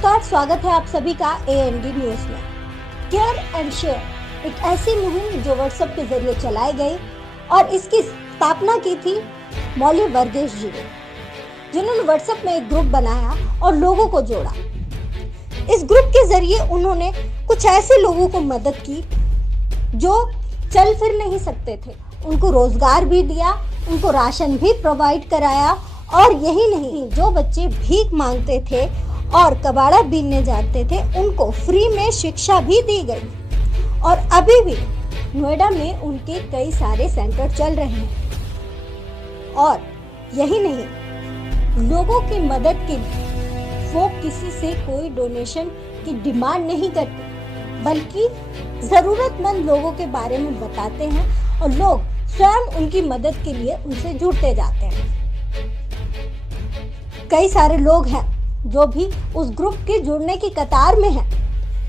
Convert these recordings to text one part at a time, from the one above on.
नमस्कार, स्वागत है आप सभी का AND न्यूज में। केयर एंड शेयर एक ऐसी मुहिम जो व्हाट्सएप के जरिए चलाई गई और इसकी स्थापना की थी मौली वर्गेश जी ने, जिन्होंने व्हाट्सएप में एक ग्रुप बनाया और लोगों को जोड़ा। इस ग्रुप के जरिए उन्होंने कुछ ऐसे लोगों को मदद की जो चल फिर नहीं सकते थे, उनको रोजगार भी दिया, उनको राशन भी प्रोवाइड कराया और यही नहीं, जो बच्चे भीख मांगते थे और कबाड़ा बीनने जाते थे उनको फ्री में शिक्षा भी दी गई और अभी भी नोएडा में उनके कई सारे सेंटर चल रहे हैं। और यही नहीं, लोगों की मदद के लिए वो किसी से कोई डोनेशन की डिमांड नहीं करते, बल्कि जरूरतमंद लोगों के बारे में बताते हैं और लोग स्वयं उनकी मदद के लिए उनसे जुड़ते जाते हैं। कई सारे लोग हैं जो भी उस ग्रुप के जुड़ने की कतार में हैं,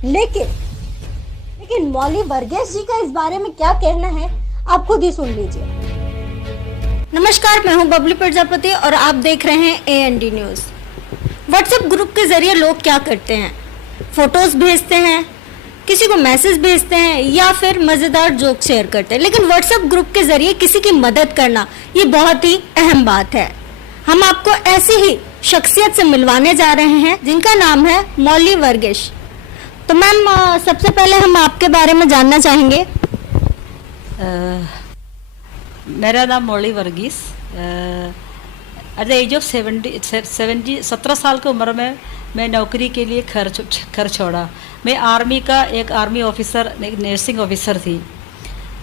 लेकिन मौली वर्गेश जी का इस बारे में क्या कहना है, आप खुद ही सुन लीजिए। नमस्कार, मैं हूं बबली प्रजापति और आप देख रहे हैं AND न्यूज। व्हाट्सएप ग्रुप के जरिए लोग क्या करते हैं? फोटोज भेजते हैं, किसी को मैसेज भेजते हैं या फिर मजेदार जोक शेयर करते हैं। लेकिन व्हाट्सएप ग्रुप के जरिए किसी की मदद करना ये बहुत ही अहम बात है। हम आपको ऐसी ही शख्सियत से मिलवाने जा रहे हैं जिनका नाम है मौली वर्गेश। तो मैम, सबसे पहले हम आपके बारे में जानना चाहेंगे। मेरा नाम Molly Varghese. At the age of 17 साल की उम्र में मैं नौकरी के लिए घर छोड़ा। मैं आर्मी का एक आर्मी ऑफिसर, एक नर्सिंग ऑफिसर थी।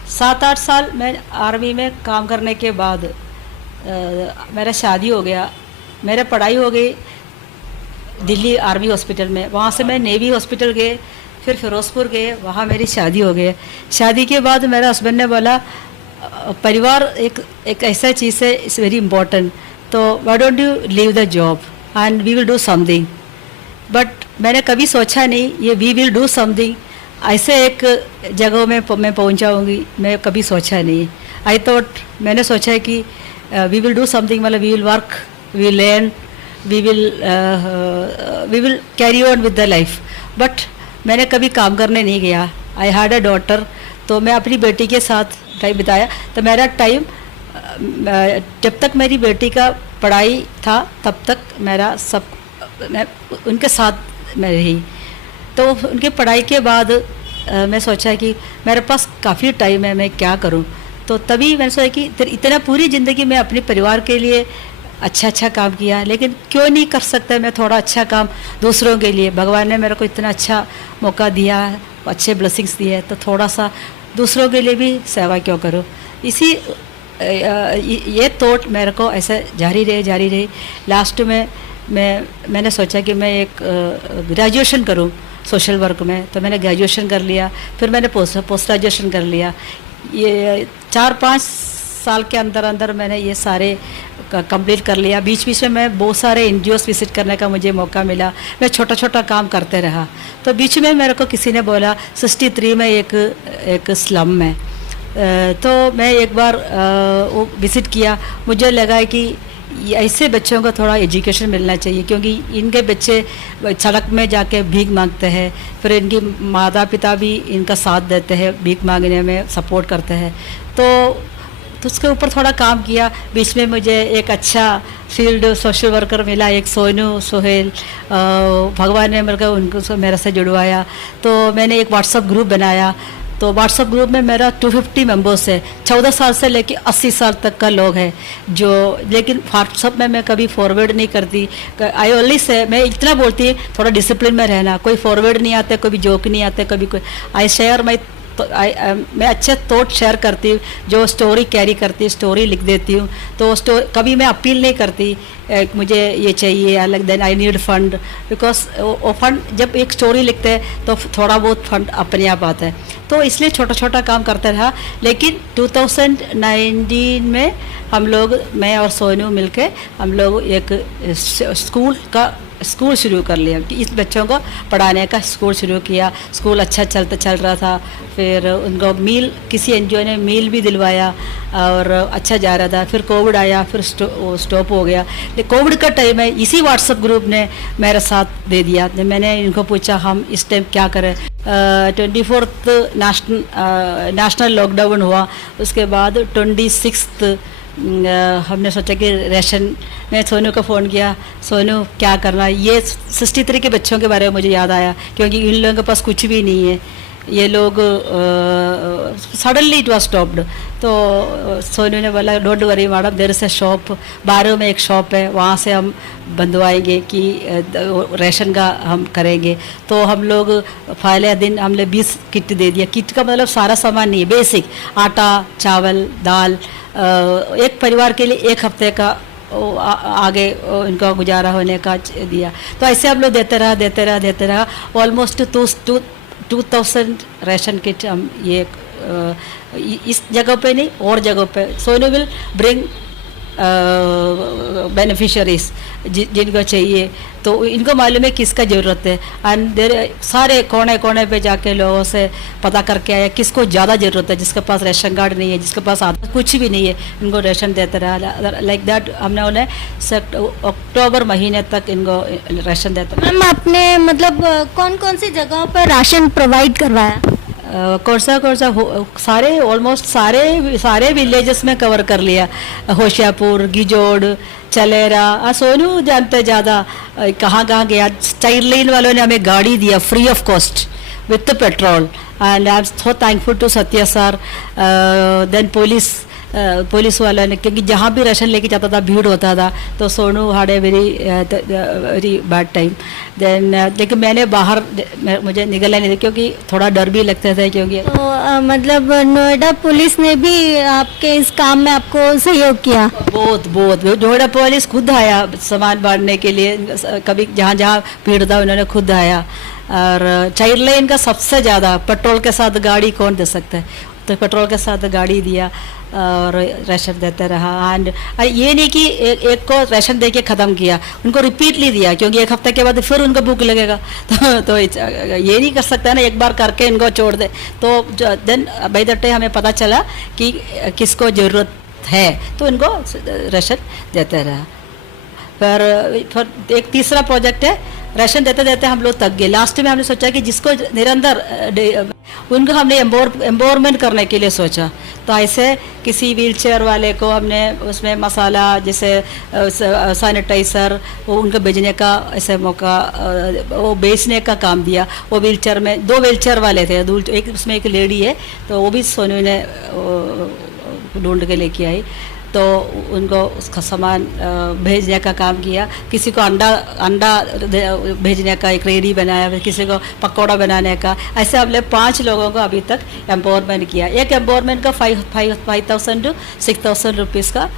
7-8 साल मैं आर्मी में काम करने के बाद मेरा शादी हो गया। मेरा पढ़ाई हो गई दिल्ली आर्मी हॉस्पिटल में। वहाँ से मैं नेवी हॉस्पिटल गए, फिर फिरोजपुर गए, वहाँ मेरी शादी हो गई। शादी के बाद मेरे हस्बैंड ने बोला परिवार एक ऐसा चीज़ है, इट्स वेरी इम्पोर्टेंट, तो why don't you leave the job and we will do something. But मैंने कभी सोचा नहीं ये वी विल डू समथिंग ऐसे एक जगह में मैं पहुँच जाऊँगी, मैं कभी सोचा नहीं। आई थॉट, मैंने सोचा है कि वी विल डू समथिंग, मतलब we will work, we will learn, we will carry on with the life. But मैंने कभी काम करने नहीं गया। आई हैड अ डॉटर, तो मैं अपनी बेटी के साथ टाइम बिताया। तो मेरा टाइम जब तक मेरी बेटी का पढ़ाई था तब तक मेरा सब मैं उनके साथ मैं रही। तो उनकी पढ़ाई के बाद मैं सोचा कि मेरे पास काफ़ी टाइम है, मैं क्या करूं। तो तभी मैंने सोचा कि इतना पूरी ज़िंदगी में अपने परिवार के लिए अच्छा काम किया, लेकिन क्यों नहीं कर सकता मैं थोड़ा अच्छा काम दूसरों के लिए। भगवान ने मेरे को इतना अच्छा मौका दिया, अच्छे ब्लेसिंग्स दिए, तो थोड़ा सा दूसरों के लिए भी सेवा क्यों करो। इसी ये थॉट मेरे को ऐसे जारी रही। लास्ट में मैंने सोचा कि मैं एक ग्रेजुएशन करूं सोशल वर्क में। तो मैंने ग्रेजुएशन कर लिया, फिर मैंने पोस्ट ग्रेजुएशन कर लिया। ये 4-5 साल के अंदर मैंने ये सारे कंप्लीट कर लिया। बीच में मैं बहुत सारे NGOs विजिट करने का मुझे मौका मिला। मैं छोटा काम करते रहा। तो बीच में मेरे को किसी ने बोला 63 में एक स्लम में, तो मैं एक बार वो विजिट किया। मुझे लगा कि ऐसे बच्चों को थोड़ा एजुकेशन मिलना चाहिए, क्योंकि इनके बच्चे सड़क में जाके भीख मांगते हैं, फिर इनकी माता पिता भी इनका साथ देते हैं, भीख मांगने में सपोर्ट करते हैं। तो उसके ऊपर थोड़ा काम किया। बीच में मुझे एक अच्छा फील्ड सोशल वर्कर मिला, एक सोनू सोहेल, भगवान ने मेरे को उनको मेरे से जुड़वाया। तो मैंने एक व्हाट्सएप ग्रुप बनाया। तो व्हाट्सएप ग्रुप में मेरा 250 मेंबर्स है। 14 साल से लेकर 80 साल तक का लोग हैं जो, लेकिन व्हाट्सएप में मैं कभी फॉरवर्ड नहीं करती। आई ओनली से मैं इतना बोलती थोड़ा डिसिप्लिन में रहना। कोई फॉरवर्ड नहीं आते, कोई जोक नहीं आते, कभी कोई आई शेयर मैं अच्छे थॉट शेयर करती हूँ, जो स्टोरी कैरी करती है, स्टोरी लिख देती हूँ। तो कभी मैं अपील नहीं करती मुझे ये चाहिए अलग, then I need fund, because वो फंड जब एक स्टोरी लिखते हैं तो थोड़ा बहुत फंड अपने आप आता है। तो इसलिए छोटा काम करता रहा। लेकिन 2019 में हम लोग, मैं और सोनू मिलके हम लोग एक स्कूल का स्कूल शुरू कर लिया कि इस बच्चों को पढ़ाने का स्कूल शुरू किया। स्कूल अच्छा चल रहा था। फिर उनको मील किसी एनजीओ ने मील भी दिलवाया और अच्छा जा रहा था। फिर कोविड आया, फिर स्टॉप हो गया। लेकिन कोविड का टाइम है, इसी व्हाट्सएप ग्रुप ने मेरा साथ दे दिया। तो मैंने इनको पूछा हम इस टाइम क्या करें। 24th नेशनल लॉकडाउन हुआ। उसके बाद 26th हमने सोचा कि रेशन में सोनू को फ़ोन किया, सोनू क्या करना है। ये 63 के बच्चों के बारे में मुझे याद आया क्योंकि इन लोगों के पास कुछ भी नहीं है। ये लोग सडनली इट वाज स्टॉप्ड। तो सोनू ने बोला don't worry madam, there is a shop, बारह में एक शॉप है, वहाँ से हम बंधवाएंगे कि रेशन का हम करेंगे। तो हम लोग पहले दिन हमने 20 किट दे दिया। किट का मतलब सारा सामान नहीं है, बेसिक आटा, चावल, दाल, एक परिवार के लिए एक हफ्ते का आगे इनका गुजारा होने का दिया। तो ऐसे हम लोग देते रहा ऑलमोस्ट 2000 रेशन किट हम ये इस जगह पे नहीं और जगह पे सोनू विल ब्रिंग बेनिफिशरीज जिनको चाहिए। तो इनको मालूम है किसका ज़रूरत है। एंड देर सारे कोने कोने पे जाके लोगों से पता करके आया किसको ज़्यादा ज़रूरत है, जिसके पास राशन कार्ड नहीं है, जिसके पास आधा कुछ भी नहीं है, इनको राशन देते रहा। लाइक दैट हमने उन्हें अक्टूबर महीने तक इनको राशन देते रहा। मैम आपने मतलब कौन कौन सी जगहों पर राशन प्रोवाइड करवाया? कौन सा सारे ऑलमोस्ट सारे विलेजेस में कवर कर लिया। होशियापुर, गिजोड़, चलेरा। सोनू जानते ज़्यादा कहाँ गया। चाइल्ड लाइन वालों ने हमें गाड़ी दिया free of cost with petrol and I am so thankful to Satya sir. Then police वालों ने, क्योंकि जहाँ भी राशन लेके जाता था भीड़ होता था। तो Sonu had a very bad time. Then लेकिन मैंने बाहर मुझे निकलने नहीं दिया क्योंकि थोड़ा डर भी लगता था। क्योंकि तो मतलब नोएडा पुलिस ने भी आपके इस काम में आपको सहयोग किया? बहुत नोएडा पुलिस खुद आया सामान बांटने के लिए। कभी जहाँ जहाँ भीड़ था उन्होंने खुद आया। और चाइल्ड लाइन का सबसे ज़्यादा पेट्रोल के साथ गाड़ी कौन दे सकता है, तो पेट्रोल के साथ गाड़ी दिया और राशन देते रहा। एंड ये नहीं कि एक को राशन दे के ख़त्म किया, उनको रिपीटली दिया क्योंकि एक हफ्ते के बाद फिर उनको भूख लगेगा। तो ये नहीं कर सकता ना एक बार करके इनको छोड़ दे। तो देन बाय द टाइम हमें पता चला कि किसको ज़रूरत है तो इनको राशन देते रहा। फिर एक तीसरा प्रोजेक्ट है, राशन देते देते हम लोग थक गए। लास्ट में हमने सोचा कि जिसको निरंतर उनको हमने एम्पावरमेंट करने के लिए सोचा। तो ऐसे किसी व्हीलचेयर वाले को हमने उसमें मसाला जैसे सैनिटाइज़र वो उनको भेजने का ऐसे मौका वो बेचने का काम दिया। वो व्हीलचेयर में 2 व्हीलचेयर वाले थे, एक उसमें एक लेडी है, तो वो भी सोनू ने ढूंढ के लेके आई। तो उनको उसका सामान भेजने का काम किया। किसी को अंडा भेजने का एक रेडी बनाया, किसी को पकौड़ा बनाने का। ऐसे हमने 5 लोगों को अभी तक एम्पावरमेंट किया। एक एम्पावरमेंट का 5,000 to 6,000 रुपीज़ का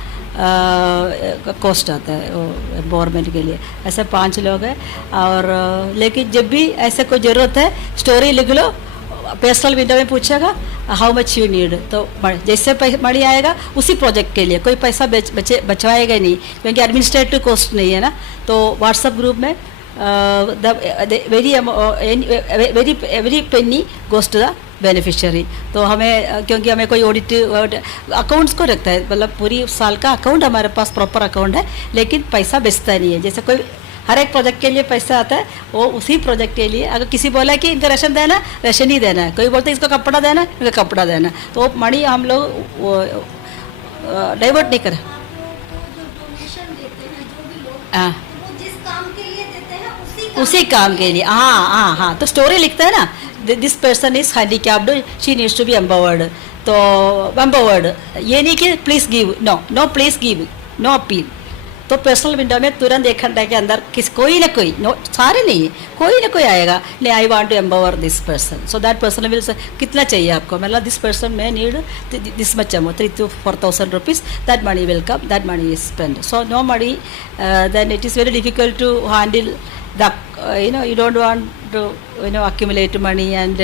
कॉस्ट आता है वो एम्पावरमेंट के लिए। ऐसे 5 लोग हैं। और लेकिन जब भी ऐसे कोई ज़रूरत है स्टोरी लिख लो, पर्सनल विंडो में पूछेगा हाउ मच यू नीड, तो जैसे मनी आएगा उसी प्रोजेक्ट के लिए कोई पैसा बचवाएगा नहीं क्योंकि एडमिनिस्ट्रेटिव कॉस्ट नहीं है ना। तो व्हाट्सएप ग्रुप में every penny goes to the beneficiary. तो हमें क्योंकि हमें कोई ऑडिट अकाउंट्स को रखता है, मतलब पूरी साल का अकाउंट हमारे पास प्रॉपर अकाउंट है, लेकिन पैसा बेचता नहीं है। जैसे कोई हर एक प्रोजेक्ट के लिए पैसा आता है, वो उसी प्रोजेक्ट के लिए। अगर किसी बोला कि इनका राशन देना, राशन ही देना है, कोई बोलते हैं इसको कपड़ा देना, इनका कपड़ा देना, तो वो मनी हम लोग डाइवर्ट नहीं करें। हाँ, उसी काम के लिए। हाँ, तो स्टोरी लिखता है ना, this person is handicapped, she needs to be empowered. तो एम्पावर्ड ये नहीं कि please give, no please give, no appeal. तो पर्सनल विंडो में तुरंत 1 घंटे के अंदर कोई ना कोई, सारे नहीं है, कोई ना कोई आएगा, नहीं I want to empower this person, so that person will say कितना चाहिए आपको, मतलब this person may need this much amount 3,000 to 4,000 rupees, that money will come, that money is spend. So no money, then it is very difficult to handle the you don't want to accumulate money and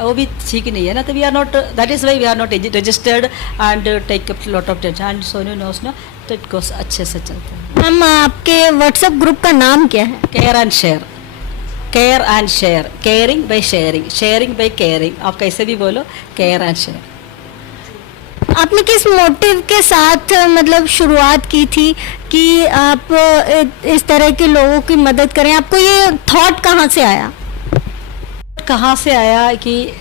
वो भी ठीक नहीं है ना. तो we are not, that is why we are not registered and take a lot of tension. And Sonu knows ना, तो it goes अच्छे से चलता है. मैम आपके व्हाट्सएप ग्रुप का नाम क्या है? Care and share. Care and share, caring by sharing, sharing by caring, आप कैसे भी बोलो, केयर एंड शेयर. आपने किस मोटिव के साथ मतलब शुरुआत की थी कि आप इस तरह के लोगों की मदद करें? आपको ये थॉट कहाँ से आया? कहाँ से आया कि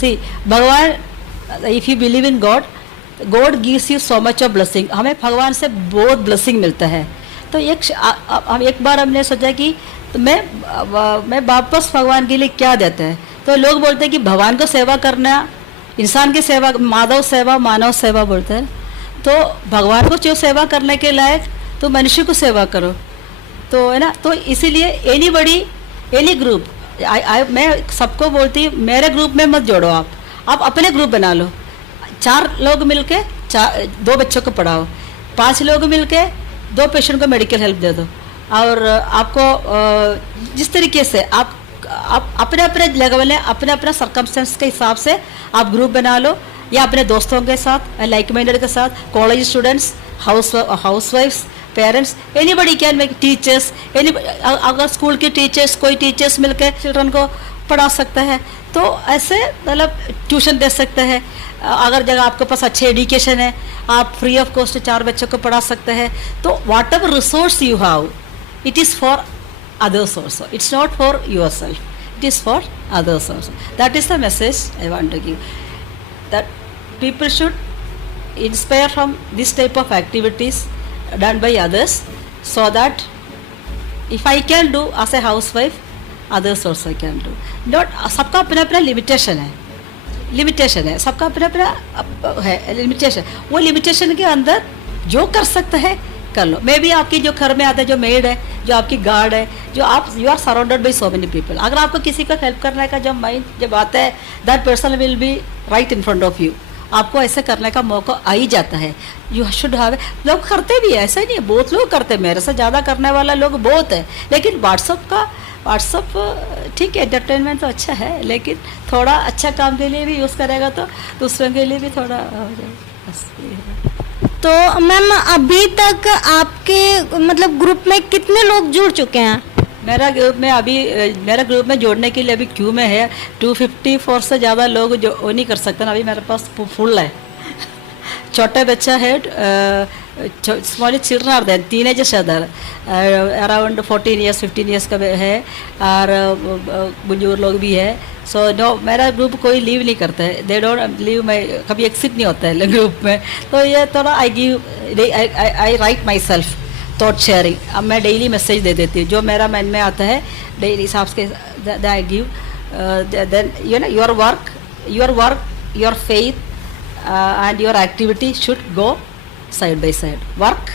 सी भगवान, if you believe in God, God gives you so much of blessing. हमें भगवान से बहुत ब्लेसिंग मिलता है. तो एक बार हमने सोचा कि तो मैं वापस भगवान के लिए क्या देता है. तो लोग बोलते हैं कि भगवान को सेवा करना, इंसान की सेवा, माधव सेवा, मानव सेवा बोलते हैं. तो भगवान को जो सेवा करने के लायक, तो मनुष्य को सेवा करो, तो है ना. तो इसीलिए एनी ग्रुप, मैं सबको बोलती हूँ, मेरे ग्रुप में मत जोड़ो, आप अपने ग्रुप बना लो. 4 लोग मिलके 2 बच्चों को पढ़ाओ, 5 लोग मिलके 2 पेशेंट को मेडिकल हेल्प दे दो. और आपको जिस तरीके से आप अपने अपने लेवल में, अपने अपने सर्कमस्टेंस के हिसाब से आप ग्रुप बना लो, या अपने दोस्तों के साथ, लाइक माइंडेड के साथ, कॉलेज स्टूडेंट्स, हाउसवाइफ्स, parents, anybody can make, teachers, अगर स्कूल के टीचर्स, कोई टीचर्स मिलकर चिल्ड्रन को पढ़ा सकता है, तो ऐसे मतलब ट्यूशन दे सकते हैं. अगर जगह आपके पास अच्छे एजुकेशन है, आप फ्री ऑफ कॉस्ट 4 बच्चों को पढ़ा सकते हैं. तो whatever resource you have, it is for others also. It's not for yourself. It is for others also. That is the message I want to give. That people should inspire from this type of activities done by others, so that if I can do as a housewife, others also can do. Not सबका अपना अपना limitation है, सबका अपना अपना है limitation. वो limitation के अंदर जो कर सकता है कर लो. मे भी आपकी जो घर में आता है, जो मेड है, जो आपकी गार्ड है, जो आप, you are surrounded by so many people. अगर आपको किसी को हेल्प करने का जब आता है, that person will be right in front of you. आपको ऐसे करने का मौका आ ही जाता है. You should have. लोग करते भी है, ऐसा ही नहीं है, बहुत लोग करते हैं, मेरे से ज़्यादा करने वाला लोग बहुत है. लेकिन व्हाट्सअप ठीक है, एंटरटेनमेंट तो अच्छा है, लेकिन थोड़ा अच्छा काम के लिए भी यूज़ करेगा तो दूसरों के लिए भी थोड़ा हो जाएगा. बस ये है. तो मैम अभी तक आपके मतलब ग्रुप में कितने लोग जुड़ चुके हैं? मेरा ग्रुप में जोड़ने के लिए अभी क्यू में है 254 से ज़्यादा लोग जो वो नहीं कर सकते ना. अभी मेरे पास फुल है. छोटे बच्चा है, small children are there, teenagers are there, around 14 years 15 years का है, और बुजुर्ग लोग भी है. सो नो, मेरा ग्रुप कोई लीव नहीं करता है. दे डोंट लीव, मैं कभी एक्सिट नहीं होता है ग्रुप में. तो ये थोड़ा I write myself thought sharing. अब मैं डेली मैसेज दे देती हूँ जो मेरा मन में आता है, डेली हिसाब से I give. Then you know, your work, your faith and your activity should go side by side. Work,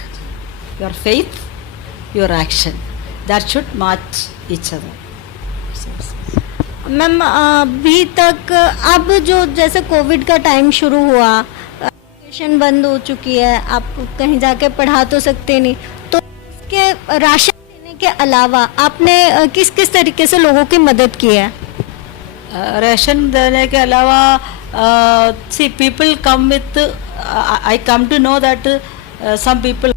your faith, your action, that should match each other. Ma'am अभी तक अब जो जैसे कोविड का टाइम शुरू हुआ, एजुकेशन बंद हो चुकी है, आप कहीं जाके पढ़ा तो सकते नहीं, तो इसके राशन देने के अलावा आपने किस किस तरीके से लोगों की मदद की है? राशन देने के अलावा see people come with I come to know that some people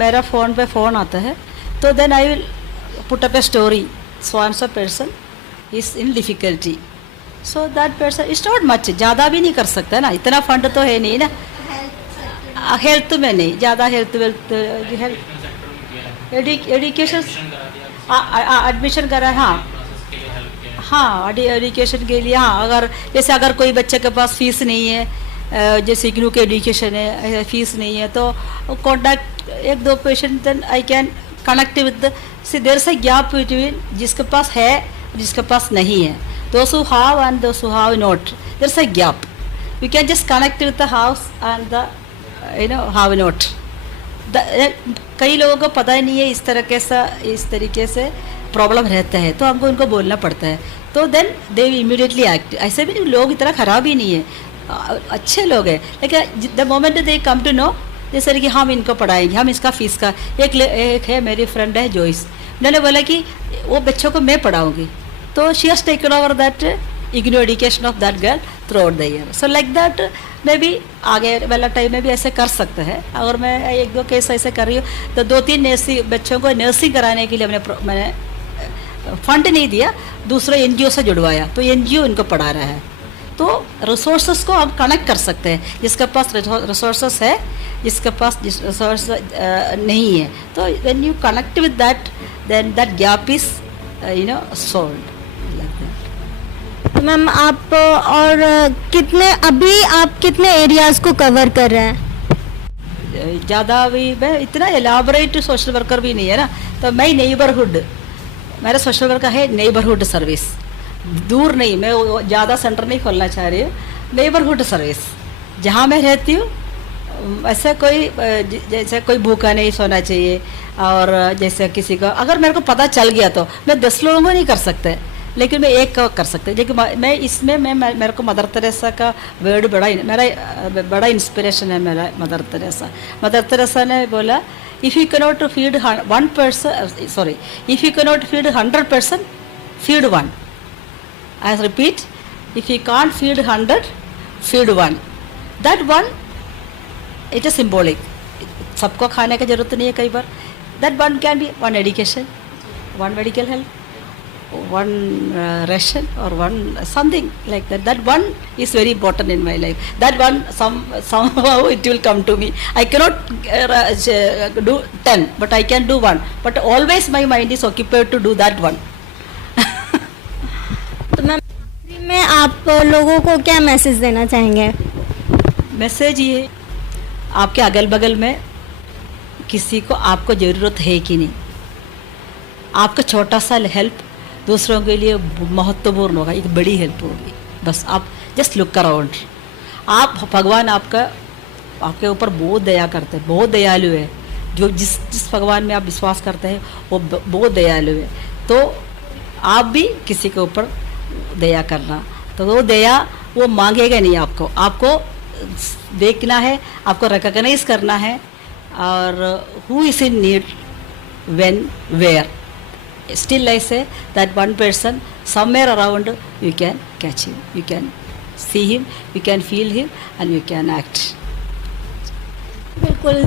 मेरा फ़ोन पे फ़ोन आता है, तो then I will put up a story, so and so person is in difficulty, so that person is not much, ज़्यादा भी नहीं कर सकता ना, इतना फंड तो है नहीं ना. हेल्थ में नहीं ज़्यादा, हेल्थ एजुकेशन एडमिशन करा है. हाँ, एजुकेशन के लिए. हाँ, अगर कोई बच्चे के पास फीस नहीं है, जैसे कि के एजुकेशन है, फीस नहीं है, तो contact 1-2 patient, then I can connect with. See there is a gap between जिसके पास है, जिसके पास नहीं है. Those who have and those who have not, there is a gap. You can just connect with the house and the have not. कई लोगों को पता ही नहीं है इस तरीके से प्रॉब्लम रहता है, तो हमको उनको बोलना पड़ता है. तो देन दे इमीडिएटली एक्ट. ऐसे भी लोग इतना ख़राब ही नहीं है, अच्छे लोग हैं, लेकिन the moment they come to know, जैसे कि हम इनको पढ़ाएंगे, हम इसका फीस का. एक है, मेरी फ्रेंड है जोइस, उन्होंने बोला कि वो बच्चों को मैं पढ़ाऊँगी, तो she has taken over that IGNOU education of that girl through out the year. So like that मैं भी आगे वाला टाइम में भी ऐसे कर सकते हैं। अगर मैं 1-2 केस ऐसे कर रही हूँ तो 2-3 नर्सिंग बच्चों को नर्सिंग कराने के लिए मैंने फंड नहीं दिया, दूसरे NGO से जुड़वाया, तो NGO इनको पढ़ा रहा है। तो रिसोर्सेस को हम कनेक्ट कर सकते हैं, जिसके पास रिसोर्सेस है, जिसके पास रिसोर्स नहीं है, तो when you connect with that then that gap is solved. Ma'am आप और अभी आप कितने एरियाज को कवर कर रहे हैं? ज़्यादा भी मैं इतना एलाबोरेट सोशल वर्कर भी नहीं है ना, तो मैं नेबरहुड, मेरा सोशल वर्कर है नेबरहुड सर्विस, दूर नहीं, मैं ज़्यादा सेंटर नहीं खोलना चाह रही हूँ, नेबरहुड सर्विस जहाँ मैं रहती हूँ। ऐसा कोई जैसे कोई भूखा नहीं सोना चाहिए, और जैसे किसी को अगर मेरे को पता चल गया तो मैं 10 लोगों को नहीं कर सकते, लेकिन मैं एक को कर सकते। लेकिन मैं इसमें मेरे को मदर तेरेसा का वर्ड मेरा बड़ा इंस्पिरेशन है मेरा। मदर तेरेसा ने बोला, if you cannot feed 1%, if you cannot feed 100%, feed 1। I repeat, if you can't feed 100, feed 1. That 1, it is symbolic. सबको खाने की जरूरत नहीं है कई बार। That 1 can be 1 education, 1 medical help, 1 ration, or 1 something like that. That 1 is very important in my life. That 1 somehow it will come to me. I cannot do 10, but I can do 1. But always my mind is occupied to do that 1. तो ma'am में आप लोगों को क्या message देना चाहेंगे? Message ये, आपके अगल बगल में किसी को आपको ज़रूरत है कि नहीं, आपका छोटा सा हेल्प दूसरों के लिए महत्वपूर्ण होगा, एक बड़ी हेल्प होगी। बस आप जस्ट लुक अराउंड, आप भगवान आपके ऊपर बहुत दया करते हैं, बहुत दयालु है। जो जिस भगवान में आप विश्वास करते हैं वो बहुत दयालु है, तो आप भी किसी के ऊपर दया करना। तो वो दया वो मांगेगा नहीं, आपको देखना है, आपको रिकॉग्नाइज करना है, और who is in need when where, still I say that 1 person somewhere around you can catch him, you can see him, you can feel him, and you can act. बिल्कुल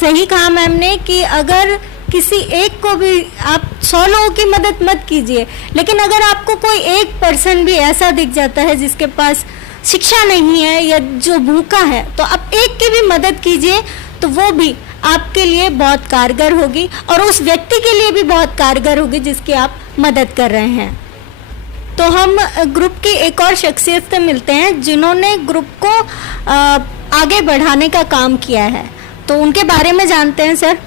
सही कहा मैम ने कि अगर किसी एक को भी, आप 100 लोगों की मदद मत कीजिए, लेकिन अगर आपको कोई एक पर्सन भी ऐसा दिख जाता है जिसके पास शिक्षा नहीं है या जो भूखा है, तो आप एक की भी मदद कीजिए, तो वो भी आपके लिए बहुत कारगर होगी और उस व्यक्ति के लिए भी बहुत कारगर होगी जिसकी आप मदद कर रहे हैं। तो हम ग्रुप की एक और शख्सियत से मिलते हैं जिन्होंने ग्रुप को आगे बढ़ाने का काम किया है, तो उनके बारे में जानते हैं। सर,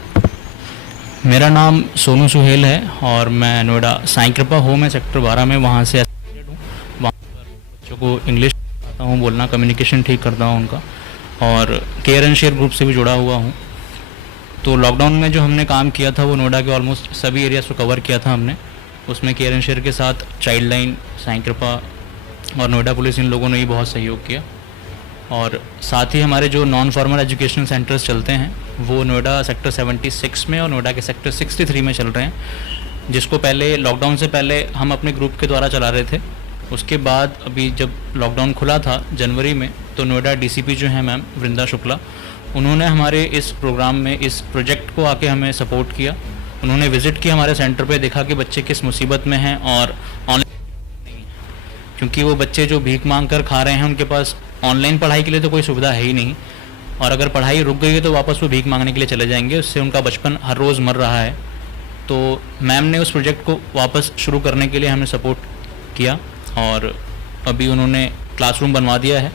मेरा नाम सोनू सुहेल है और मैं नोएडा साईं कृपा होम है सेक्टर 12 में, वहाँ से एसोसिएटेड हूँ। वहाँ पर बच्चों को इंग्लिश पढ़ाता हूँ, बोलना कम्युनिकेशन ठीक करता हूँ उनका, और केयर एंड शेयर ग्रुप से भी जुड़ा हुआ हूँ। तो लॉकडाउन में जो हमने काम किया था वो नोएडा के ऑलमोस्ट सभी एरियाज़ को कवर किया था हमने। उसमें केयर एंड शेयर के साथ चाइल्ड लाइन, साईं कृपा और नोएडा पुलिस, इन लोगों ने भी बहुत सहयोग किया। और साथ ही हमारे जो नॉन फॉर्मल एजुकेशन सेंटर्स चलते हैं वो नोएडा सेक्टर 76 में और नोएडा के सेक्टर 63 में चल रहे हैं, जिसको पहले लॉकडाउन से पहले हम अपने ग्रुप के द्वारा चला रहे थे। उसके बाद अभी जब लॉकडाउन खुला था जनवरी में, तो नोएडा डीसीपी जो हैं मैम वृंदा शुक्ला, उन्होंने हमारे इस प्रोग्राम में, इस प्रोजेक्ट को आके हमें सपोर्ट किया। उन्होंने विज़िट किया हमारे सेंटर पे, देखा कि बच्चे किस मुसीबत में हैं और ऑनलाइन नहीं, क्योंकि वो बच्चे जो भीख मांग कर खा रहे हैं उनके पास ऑनलाइन पढ़ाई के लिए तो कोई सुविधा है ही नहीं, और अगर पढ़ाई रुक गई है तो वापस वो भीख मांगने के लिए चले जाएंगे, उससे उनका बचपन हर रोज़ मर रहा है। तो मैम ने उस प्रोजेक्ट को वापस शुरू करने के लिए हमें सपोर्ट किया, और अभी उन्होंने क्लासरूम बनवा दिया है,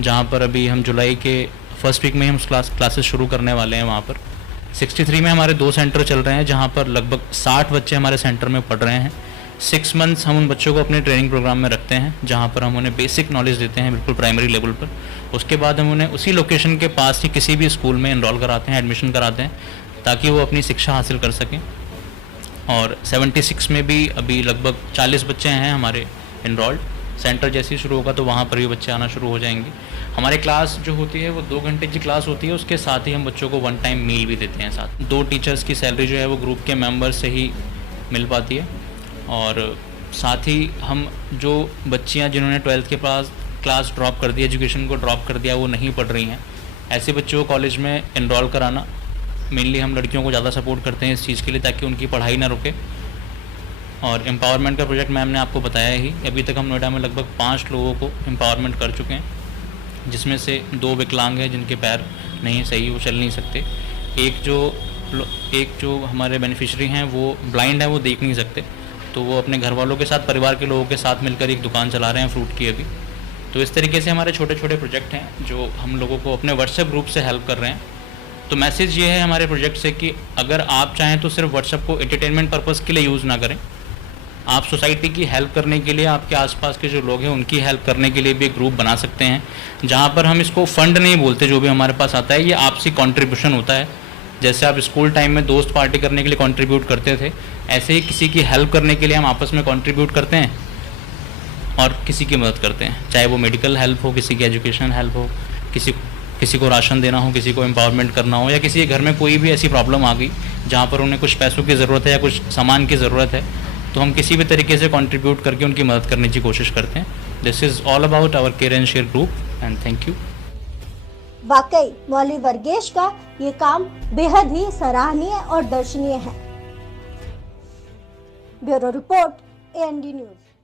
जहाँ पर अभी हम जुलाई के फर्स्ट वीक में हम क्लासेस शुरू करने वाले हैं। वहाँ पर 63 में हमारे 2 सेंटर चल रहे हैं, जहाँ पर लगभग 60 बच्चे हमारे सेंटर में पढ़ रहे हैं। 6 मंथ्स हम उन बच्चों को अपने ट्रेनिंग प्रोग्राम में रखते हैं, जहाँ पर हम उन्हें बेसिक नॉलेज देते हैं बिल्कुल प्राइमरी लेवल पर। उसके बाद हम उन्हें उसी लोकेशन के पास ही किसी भी स्कूल में इनरोल कराते हैं, एडमिशन कराते हैं, ताकि वो अपनी शिक्षा हासिल कर सकें। और 76 में भी अभी लगभग 40 बच्चे हैं हमारे इनरोल्ड, सेंटर जैसे ही शुरू होगा तो वहाँ पर भी बच्चे आना शुरू हो जाएंगे। हमारी क्लास जो होती है वो 2 घंटे की क्लास होती है, उसके साथ ही हम बच्चों को 1 टाइम मील भी देते हैं साथ। 2 टीचर्स की सैलरी जो है वो ग्रुप के मेंबर से ही मिल पाती है। और साथ ही हम जो बच्चियाँ जिन्होंने 12th के पास क्लास ड्रॉप कर दी, एजुकेशन को ड्रॉप कर दिया, वो नहीं पढ़ रही हैं, ऐसे बच्चों को कॉलेज में इनरोल कराना, मेनली हम लड़कियों को ज़्यादा सपोर्ट करते हैं इस चीज़ के लिए ताकि उनकी पढ़ाई ना रुके। और एम्पावरमेंट का प्रोजेक्ट मैम ने आपको बताया ही, अभी तक हम नोएडा में लगभग 5 लोगों को एम्पावरमेंट कर चुके हैं, जिसमें से 2 विकलांग हैं जिनके पैर नहीं सही, वो चल नहीं सकते। एक जो हमारे बेनिफिशरी हैं वो ब्लाइंड है, वो देख नहीं सकते, तो वो अपने घर वालों के साथ, परिवार के लोगों के साथ मिलकर एक दुकान चला रहे हैं फ्रूट की अभी। तो इस तरीके से हमारे छोटे छोटे प्रोजेक्ट हैं जो हम लोगों को अपने व्हाट्सएप ग्रुप से हेल्प कर रहे हैं। तो मैसेज ये है हमारे प्रोजेक्ट से कि अगर आप चाहें तो सिर्फ व्हाट्सएप को एंटरटेनमेंट पर्पज़ के लिए यूज़ ना करें, आप सोसाइटी की हेल्प करने के लिए, आपके आसपास के जो लोग हैं उनकी हेल्प करने के लिए भी एक ग्रुप बना सकते हैं, जहाँ पर हम इसको फंड नहीं बोलते, जो भी हमारे पास आता है ये आपसी कंट्रीब्यूशन होता है। जैसे आप स्कूल टाइम में दोस्त पार्टी करने के लिए कंट्रीब्यूट करते थे, ऐसे ही किसी की हेल्प करने के लिए हम आपस में कंट्रीब्यूट करते हैं और किसी की मदद करते हैं, चाहे वो मेडिकल हेल्प हो, किसी की एजुकेशन हेल्प हो, किसी को राशन देना हो, किसी को एम्पावरमेंट करना हो, या किसी के घर में कोई भी ऐसी प्रॉब्लम आ गई जहाँ पर उन्हें कुछ पैसों की ज़रूरत है या कुछ सामान की ज़रूरत है, तो हम किसी भी तरीके से कंट्रीब्यूट करके उनकी मदद करने की कोशिश करते हैं। This is all about our care and share group and thank you. वाकई मौली वर्गेश का ये काम बेहद ही सराहनीय और दर्शनीय है। Bureau report AND news.